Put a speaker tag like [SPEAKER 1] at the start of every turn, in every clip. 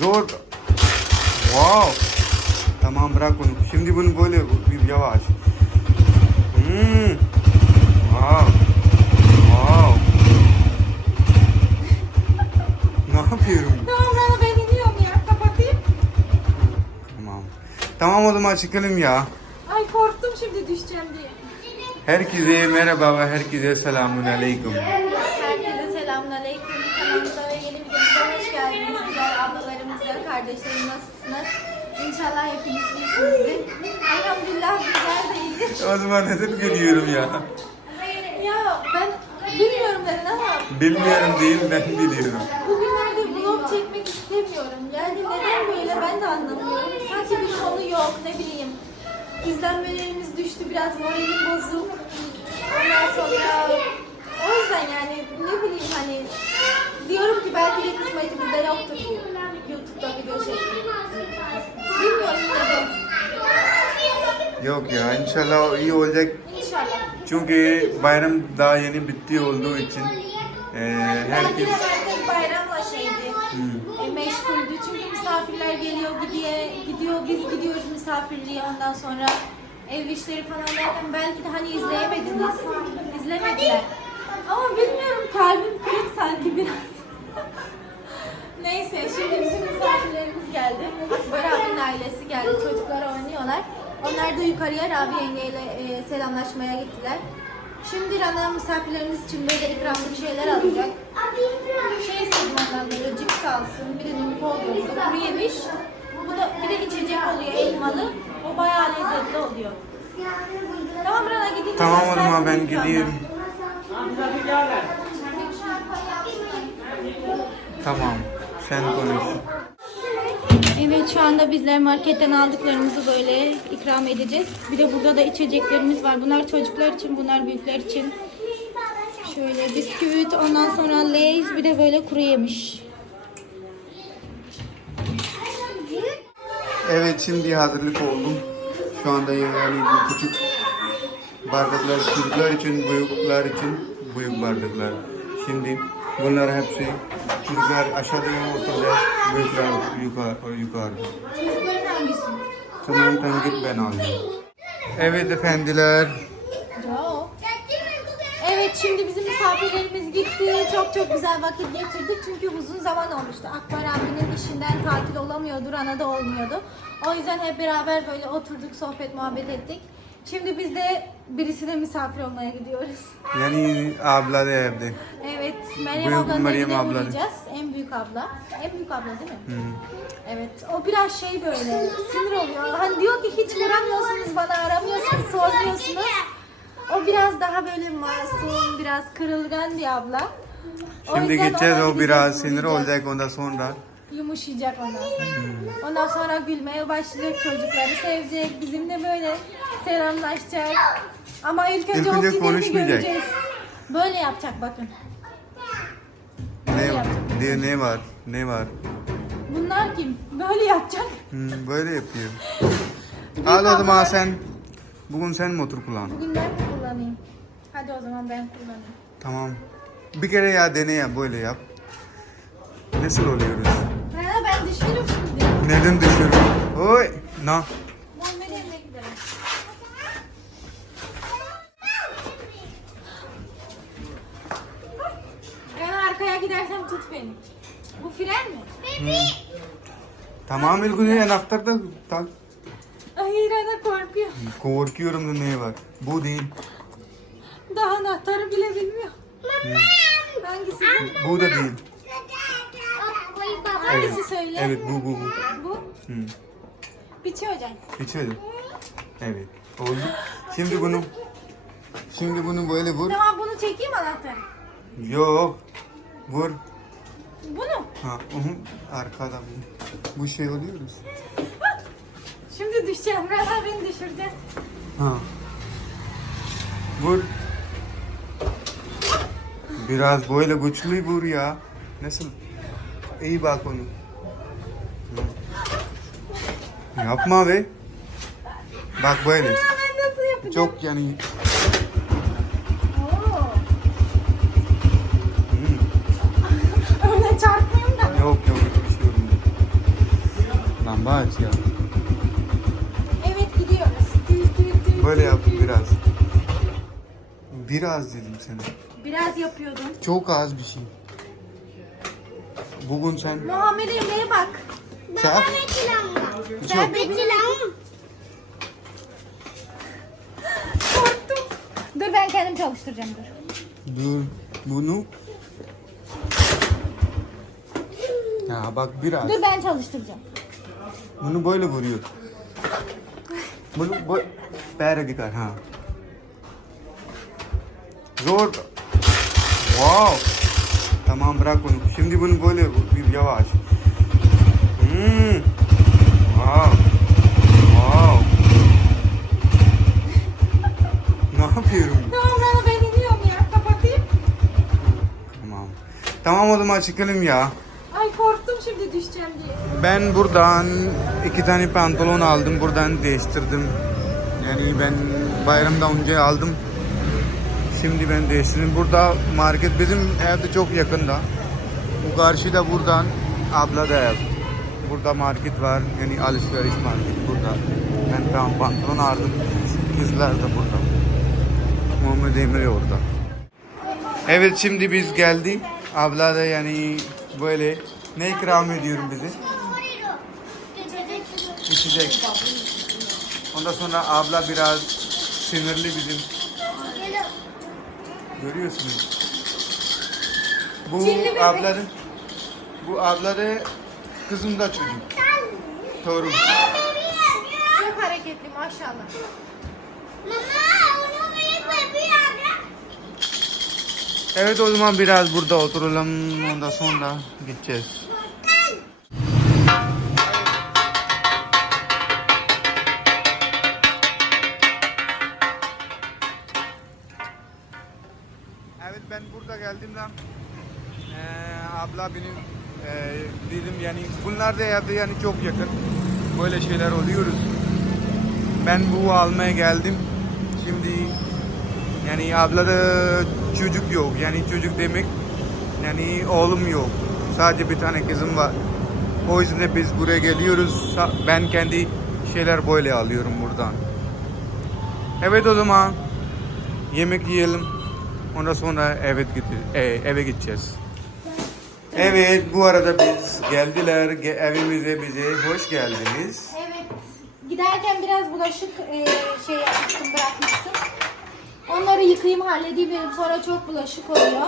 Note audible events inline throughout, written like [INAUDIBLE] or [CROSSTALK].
[SPEAKER 1] Zor. Wow. Tamam bırak onu. Şimdi bunu böyle bir yavaş. Hmm. Wow. Wow. [LAUGHS] ne yapıyorum?
[SPEAKER 2] Tamam ben, ben iniyorum ya. Kapatayım.
[SPEAKER 1] Tamam. Tamam o zaman çıkalım ya.
[SPEAKER 2] Ay korktum şimdi düşeceğim diye.
[SPEAKER 1] Herkese merhaba ve herkese selamun aleyküm.
[SPEAKER 2] Herkese selamünaleyküm. Kanalımıza ve yeni videomuza hoş geldiniz. Güzel ablalarımızla, kardeşlerim nasılsınız? İnşallah hepiniz iyisinizdir. Elhamdülillah güzel de iyiyiz.
[SPEAKER 1] O zaman neden gülüyorum ya?
[SPEAKER 2] Ya ben bilmiyorum neden ama
[SPEAKER 1] Bilmiyorum değil ben biliyorum.
[SPEAKER 2] bugünlerde vlog çekmek istemiyorum. Yani neden böyle ben de anlamıyorum. Sanki bir konu yok ne bileyim. İzlenmelerimiz düştü biraz moralim bozuk. Ondan sonra o yüzden yani ne bileyim hani diyorum ki belki de kısmetimizde yoktur bu YouTube'da video çekmek. Bilmiyorum neden.
[SPEAKER 1] Yok ya inşallah o iyi olacak.
[SPEAKER 2] İnşallah.
[SPEAKER 1] Çünkü bayram daha yeni bitti olduğu için e, herkes
[SPEAKER 2] herkes bayramla şeydi.
[SPEAKER 1] Hmm.
[SPEAKER 2] E, meşguldü çünkü misafirler geliyor gidiyor, gidiyor biz gidiyoruz misafirliğe ondan sonra ev işleri falan derken belki de hani izleyemediniz, izlemediler. Ama bilmiyorum kalbim kırık sanki biraz. Neyse şimdi bizim misafirlerimiz geldi. Akbar abinin ailesi geldi. Çocuklar oynuyorlar. Onlar da yukarıya Rabia yengeyle e, selamlaşmaya gittiler. Şimdi Rana misafirlerimiz için böyle ikramlık şeyler alacak. Şey istedim ondan böyle cips alsın. Bir de numka oluyor. Bu da kuru yemiş. Bu da bir de içecek oluyor elmalı. O bayağı lezzetli oluyor. Tamam Rana gidince
[SPEAKER 1] Tamam zaman ben gideyim. Tamam sen konuş.
[SPEAKER 2] Evet şu anda bizler marketten aldıklarımızı böyle ikram edeceğiz. Bir de burada da içeceklerimiz var. Bunlar çocuklar için, bunlar büyükler için. Şöyle bisküvit, ondan sonra Lay's, bir de böyle kuru yemiş.
[SPEAKER 1] Evet şimdi hazırlık oldum. Şu anda yani bu küçük bardaklar çocuklar için, büyükler için büyük bardaklar. Şimdi bunlar hepsi çocuklar aşağıda oturacak, büyükler yukarı, yukarıda.
[SPEAKER 2] Çocukların hangisi?
[SPEAKER 1] Tamam sen git ben alayım. Evet efendiler.
[SPEAKER 2] Evet şimdi bizim misafirlerimiz gitti. Çok çok güzel vakit geçirdik. Çünkü uzun zaman olmuştu. Akbar abinin işinden tatil olamıyordu. Rana'da olmuyordu. O yüzden hep beraber böyle oturduk, sohbet, muhabbet ettik. Şimdi biz de birisine misafir olmaya gidiyoruz.
[SPEAKER 1] Yani abla da evde.
[SPEAKER 2] Meryem
[SPEAKER 1] Büyük
[SPEAKER 2] ablanın
[SPEAKER 1] Meryem
[SPEAKER 2] evine
[SPEAKER 1] abla.
[SPEAKER 2] uğrayacağız. En büyük abla. En büyük abla değil mi? Evet, o biraz şey böyle sinir oluyor. Hani diyor ki hiç uğramıyorsunuz bana, aramıyorsunuz, sormuyorsunuz. O biraz daha böyle masum, biraz kırılgan bir abla. O
[SPEAKER 1] Şimdi
[SPEAKER 2] yüzden
[SPEAKER 1] gideceğiz
[SPEAKER 2] ona
[SPEAKER 1] o
[SPEAKER 2] gideceğiz,
[SPEAKER 1] biraz sinir
[SPEAKER 2] uğrayacağız.
[SPEAKER 1] olacak ondan sonra.
[SPEAKER 2] Yumuşayacak ondan sonra. Ondan sonra gülmeye başlayacak, çocukları sevecek, bizimle böyle selamlaşacak. Ama ilk önce
[SPEAKER 1] İlk
[SPEAKER 2] o
[SPEAKER 1] önce
[SPEAKER 2] sinirini
[SPEAKER 1] konuşmayacak.
[SPEAKER 2] göreceğiz. Böyle yapacak bakın.
[SPEAKER 1] Ne, ne var? Ne var?
[SPEAKER 2] Bunlar kim? Böyle yapacak.
[SPEAKER 1] Hmm, böyle yapıyor. Al o zaman sen bugün sen motor kullan.
[SPEAKER 2] Bugün ben mi kullanayım? Hadi o zaman ben kullanayım.
[SPEAKER 1] Tamam. Bir kere ya dene ya böyle yap. Nasıl oluyoruz?
[SPEAKER 2] Ha, ben düşerim şimdi.
[SPEAKER 1] Neden düşüyorum? Oy! Na.
[SPEAKER 2] Muhammed evine gidelim. Ben arkaya gidersem tut beni. Bu fren mi?
[SPEAKER 1] Tamam bir gün anahtar da tak.
[SPEAKER 2] Ay İrana korkuyor.
[SPEAKER 1] Korkuyorum da ne var? Bu değil.
[SPEAKER 2] Daha anahtarı bile bilmiyor. Hangisi bu?
[SPEAKER 1] Bu da değil.
[SPEAKER 2] Hangisi söyle?
[SPEAKER 1] Evet bu bu bu.
[SPEAKER 2] Bu?
[SPEAKER 1] Hmm.
[SPEAKER 2] Bitiyor hocam.
[SPEAKER 1] Öyle. Evet. Oldu. Şimdi bunu Şimdi bunu böyle vur.
[SPEAKER 2] Tamam bunu çekeyim anahtarı.
[SPEAKER 1] Yok. Vur.
[SPEAKER 2] Bunu.
[SPEAKER 1] Ha, uhum. arkada bu. Bu şey oluyoruz.
[SPEAKER 2] Şimdi düşeceğim. Rana beni düşürecek.
[SPEAKER 1] Ha. Vur. Biraz böyle güçlü vur ya. Nasıl? İyi bak onu. Hı. Yapma be. Bak böyle.
[SPEAKER 2] Ya ben nasıl yapacağım?
[SPEAKER 1] Çok yani.
[SPEAKER 2] Oo.
[SPEAKER 1] Hı.
[SPEAKER 2] Öyle çarpmayayım da.
[SPEAKER 1] Yok yok hiçbir şey olmuyor. Aç ya.
[SPEAKER 2] Evet gidiyoruz.
[SPEAKER 1] Böyle
[SPEAKER 2] tü,
[SPEAKER 1] yap biraz. Biraz dedim sana.
[SPEAKER 2] Biraz yapıyordum.
[SPEAKER 1] Çok az bir şey. Bugün sen
[SPEAKER 2] Muhammed Emre'ye bak.
[SPEAKER 1] Sen-
[SPEAKER 2] Sen de Korktum. Dur ben kendim çalıştıracağım dur.
[SPEAKER 1] dur bunu ya bak biraz.
[SPEAKER 2] Dur ben çalıştıracağım.
[SPEAKER 1] Bunu böyle vuruyor. Bunu böyle पैर dikkat ha. Zor. Wow. Tamam bırak onu. Şimdi bunu böyle bir yavaş. Hmm. Wow. Wow. ne yapıyorum?
[SPEAKER 2] Tamam ben iniyorum ya. Kapatayım.
[SPEAKER 1] Tamam. Tamam o zaman çıkalım ya.
[SPEAKER 2] Şimdi düşeceğim diye.
[SPEAKER 1] Ben buradan iki tane pantolon aldım. Buradan değiştirdim. Yani ben bayramdan önce aldım. Şimdi ben değiştirdim. Burada market bizim evde çok yakında. Bu karşıda buradan abla da ev. Burada market var. Yani alışveriş market burada. Ben tam pantolon aldım. Kızlar da burada. Muhammed Emre orada. Evet şimdi biz geldik. Abla da yani böyle ne ikram ediyorum bize? İçecek. Ondan sonra abla biraz sinirli bizim. Görüyorsunuz. Bu ablanın bu abla da kızım da çocuk. Torun.
[SPEAKER 2] Çok hareketli maşallah.
[SPEAKER 1] Evet o zaman biraz burada oturalım. Ondan sonra gideceğiz. Ben burada geldim de eee, abla benim eee, dedim yani bunlar da evde yani çok yakın böyle şeyler oluyoruz. Ben bu almaya geldim. Şimdi yani ablada çocuk yok. Yani çocuk demek yani oğlum yok. Sadece bir tane kızım var. O yüzden de biz buraya geliyoruz. Ben kendi şeyler böyle alıyorum buradan. Evet o zaman yemek yiyelim. Ondan sonra eve, e, eve gideceğiz. Evet bu arada biz geldiler Ge- evimize bize hoş geldiniz.
[SPEAKER 2] Evet. Giderken biraz bulaşık e, şey yapmıştım, bırakmıştım. Onları yıkayayım, halledeyim dedim. Sonra çok bulaşık oluyor.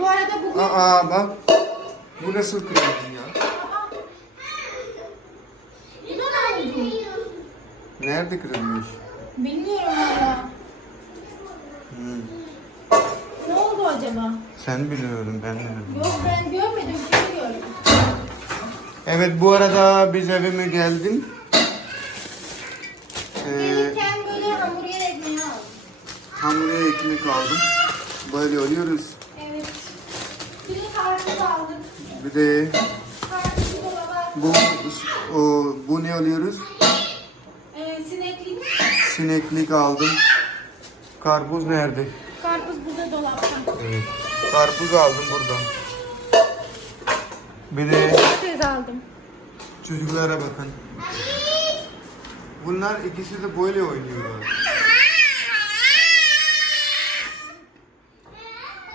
[SPEAKER 2] Bu arada bugün...
[SPEAKER 1] Aa bak bu nasıl kırmızı ya? Nerede kırılmış?
[SPEAKER 2] Bilmiyorum valla.
[SPEAKER 1] Hmm.
[SPEAKER 2] Ne oldu acaba?
[SPEAKER 1] Sen biliyorum ben bilmiyorum.
[SPEAKER 2] Yok ben görmedim, şimdi gördüm.
[SPEAKER 1] Evet bu arada biz evime geldim. Ee,
[SPEAKER 2] Gelirken böyle hamburger ekmeği aldım.
[SPEAKER 1] hamburger ekmek aldım. Böyle oluyoruz.
[SPEAKER 2] Evet. Bir de karpuz aldık.
[SPEAKER 1] Bir de
[SPEAKER 2] Karpuz dolaba.
[SPEAKER 1] bu o, bu ne alıyoruz?
[SPEAKER 2] E, sineklik.
[SPEAKER 1] Sineklik aldım. Karpuz nerede?
[SPEAKER 2] Karpuz burada dolapta.
[SPEAKER 1] Evet. Karpuz aldım buradan. Bir de
[SPEAKER 2] Domates aldım.
[SPEAKER 1] çocuklara bakın. Bunlar ikisi de böyle oynuyorlar.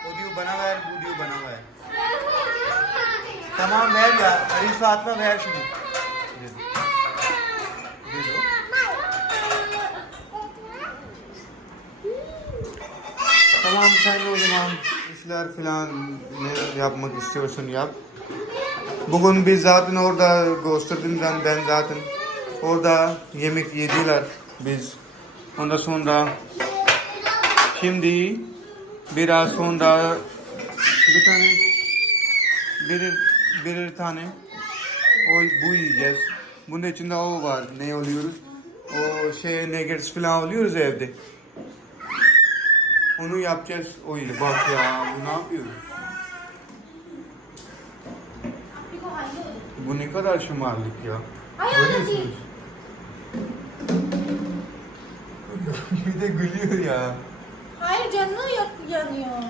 [SPEAKER 1] O diyor bana ver, bu diyor bana ver. Tamam ver ya. Arif atma ver şunu. Tamam sen o zaman işler falan ne yapmak istiyorsun yap. Bugün biz zaten orada gösterdiğimden ben zaten orada yemek yediler biz. Ondan sonra şimdi biraz sonra bir tane birer birer tane o bu yiyeceğiz. Bunun içinde o var. Ne oluyoruz? O şey nuggets falan alıyoruz evde. Onu yapacağız. O iyi. Bak ya bu ne yapıyor? Bu ne kadar şımarlık ya.
[SPEAKER 2] Ay, öyle değil. [LAUGHS]
[SPEAKER 1] bir de gülüyor ya.
[SPEAKER 2] Hayır canını yak yanıyor.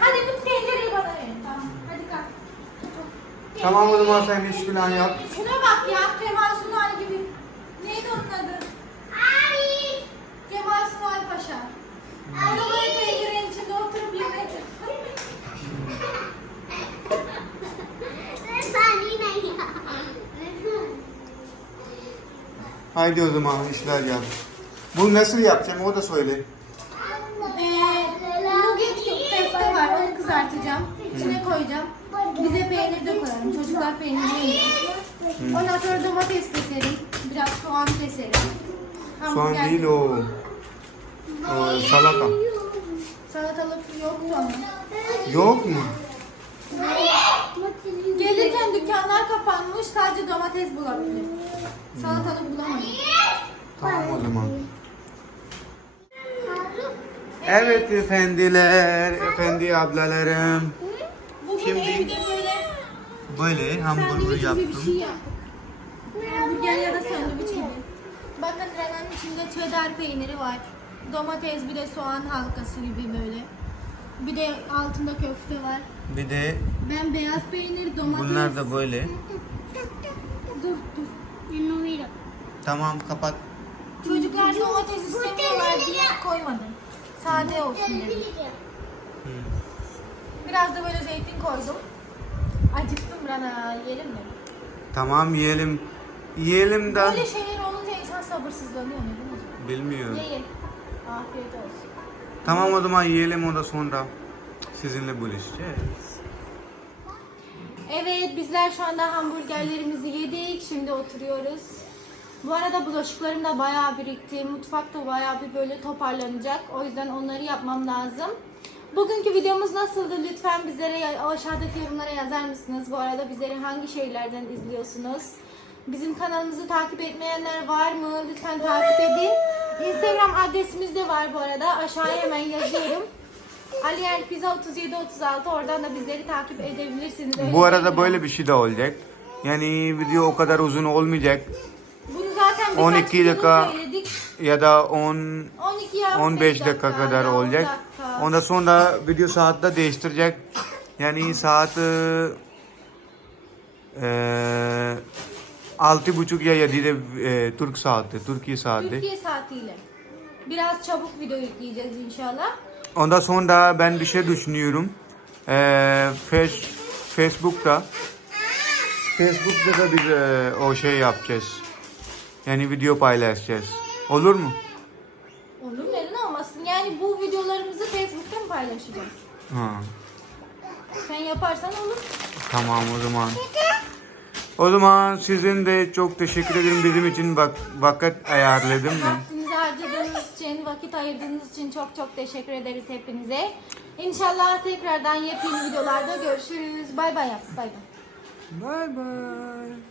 [SPEAKER 2] Hadi bu tencereyi bana verin. Tamam. Hadi kalk.
[SPEAKER 1] Tamam o zaman sen falan yap.
[SPEAKER 2] Şuna bak ya Kemal
[SPEAKER 1] Haydi o zaman işler yap. Bunu nasıl yapacağım o da söyle.
[SPEAKER 2] Ee, nugget köfte var onu kızartacağım. İçine koyacağım. Bize peynir de koyarım. Çocuklar peynir yemiyor. Ondan sonra domates keserim. Biraz soğan keserim.
[SPEAKER 1] Soğan
[SPEAKER 2] Hamburger-
[SPEAKER 1] değil o. o salata.
[SPEAKER 2] Salatalık yoktu ama.
[SPEAKER 1] Yok mu?
[SPEAKER 2] Gelirken dükkanlar kapanmış. Sadece domates bulabildim. Salatalık bulamadım.
[SPEAKER 1] Tamam o zaman. Evet efendiler, efendi ablalarım.
[SPEAKER 2] Bugün
[SPEAKER 1] Şimdi-
[SPEAKER 2] evde böyle
[SPEAKER 1] Böyle hamburger
[SPEAKER 2] bir şey yaptım. Hamburger ya da sandviç gibi. Bakın Rena'nın içinde cheddar peyniri var. Domates bir de soğan halkası gibi böyle. Bir de altında köfte var.
[SPEAKER 1] Bir de
[SPEAKER 2] Ben beyaz peynir, domates...
[SPEAKER 1] bunlar da böyle.
[SPEAKER 2] Dur dur.
[SPEAKER 1] Tamam kapat.
[SPEAKER 2] Çocuklar domates istemiyorlar diye koymadım. Sade olsun dedim. Biraz da böyle zeytin koydum. Acıktım Rana. Yiyelim mi?
[SPEAKER 1] Tamam yiyelim. Yiyelim de.
[SPEAKER 2] Böyle şeyler olunca insan sabırsızlanıyor ne değil mi?
[SPEAKER 1] Bilmiyorum.
[SPEAKER 2] Ye ye. Afiyet olsun.
[SPEAKER 1] Tamam o zaman yiyelim o da sonra sizinle buluşacağız.
[SPEAKER 2] Evet bizler şu anda hamburgerlerimizi yedik. Şimdi oturuyoruz. Bu arada bulaşıklarım da bayağı birikti. Mutfak da bayağı bir böyle toparlanacak. O yüzden onları yapmam lazım. Bugünkü videomuz nasıldı? Lütfen bizlere aşağıdaki yorumlara yazar mısınız? Bu arada bizleri hangi şehirlerden izliyorsunuz? Bizim kanalımızı takip etmeyenler var mı? Lütfen takip edin. Instagram adresimiz de var bu arada. Aşağıya hemen yazıyorum. Ali Erfiza 3736 oradan da bizleri takip edebilirsiniz. Öyle
[SPEAKER 1] Bu arada böyle bir şey de olacak. Yani video o kadar uzun olmayacak.
[SPEAKER 2] Bunu zaten birkaç
[SPEAKER 1] 12
[SPEAKER 2] videoda
[SPEAKER 1] dakika
[SPEAKER 2] söyledik.
[SPEAKER 1] ya da 10
[SPEAKER 2] 12 ya
[SPEAKER 1] 15 dakika kadar
[SPEAKER 2] ya
[SPEAKER 1] olacak.
[SPEAKER 2] dakika.
[SPEAKER 1] Ondan sonra video saat de değiştirecek. Yani saat eee altı buçuk ya yedide e, Türk saati, Türkiye saati.
[SPEAKER 2] Türkiye saatiyle. Biraz çabuk video yükleyeceğiz inşallah.
[SPEAKER 1] Ondan sonra ben bir şey düşünüyorum. Eee Face, Facebook'ta Facebook'ta da biz eee, o şey yapacağız. Yani video paylaşacağız. Olur mu?
[SPEAKER 2] Olur neden olmasın? Yani bu videolarımızı Facebook'ta mı paylaşacağız?
[SPEAKER 1] Ha.
[SPEAKER 2] Sen yaparsan olur.
[SPEAKER 1] Tamam o zaman. O zaman sizin de çok teşekkür ederim bizim için bak vakit ayarladım mı?
[SPEAKER 2] İçin, vakit ayırdığınız için çok çok teşekkür ederiz hepinize. İnşallah tekrardan yepyeni videolarda görüşürüz. Bay bay yap. Bay bay.
[SPEAKER 1] Bye bye.